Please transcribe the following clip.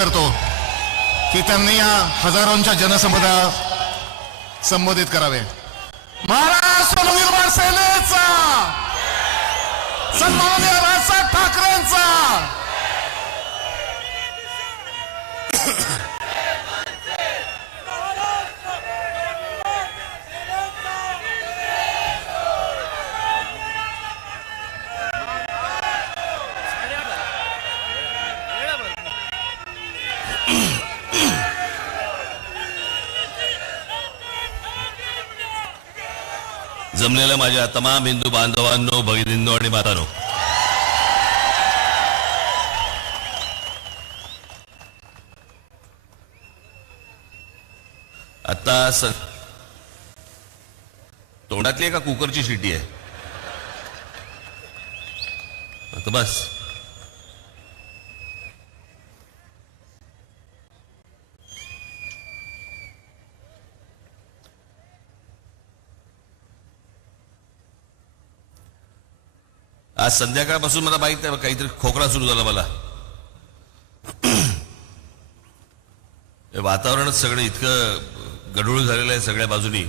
करतो की त्यांनी या हजारोंच्या जनसंपदा संबोधित करावे. महाराष्ट्र नवनिर्माण सेनेचा सन्माननीय राजसाहेब ठाकरेंचा. जमलेल्या माझ्या तमाम हिंदू बांधवांनो भगिनींनो आणि मातानो. आता स तोंडातली आहे का कुकरची शिटी आहे. आता बस. आज संध्याकाळपासून मला माहीत नाही काहीतरी खोकला सुरू झाला मला. वातावरणच सगळं इतकं गडूळ झालेलं आहे सगळ्या बाजूनी.